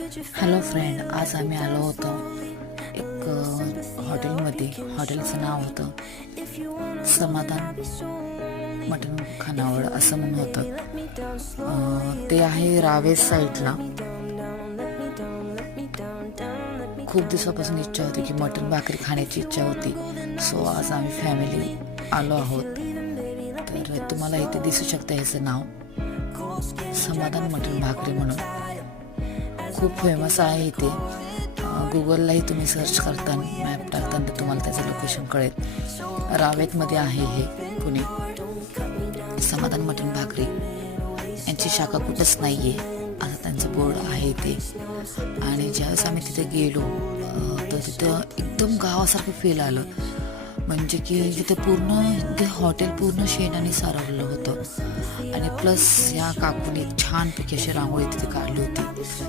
Hello friend, आज आम्ही आलो होतो एक हॉटेलमध्ये. हॉटेलचं नाव होतं समाधान मटण खानावळ असं म्हणून होतं. ते आहे रावेस साईडला. खूप दिवसापासून इच्छा होती की मटण भाकरी खाण्याची इच्छा होती. सो आज आम्ही फॅमिली आलो आहोत. तर तुम्हाला इथे दिसू शकतं ह्याचं नाव समाधान मटण भाकरी म्हणून. खूप फेमस आहे इथे. गुगललाही तुम्ही सर्च करताना मॅप टाकताना तुम्हाला त्याचं लोकेशन कळेल. रावेतमध्ये आहे हे पुणे. समाधान मटण भाकरी यांची शाखा कुठंच नाही आहे असं त्यांचं बोर्ड आहे इथे. आणि ज्यावेळेस आम्ही तिथे गेलो तर तिथं एकदम गावासारखं फील आलं. म्हणजे की तिथे पूर्ण ते हॉटेल पूर्ण शेणाने सारवलं होतं. आणि प्लस या काकूने छानपैकी अशी रांगोळी तिथे काढली होती.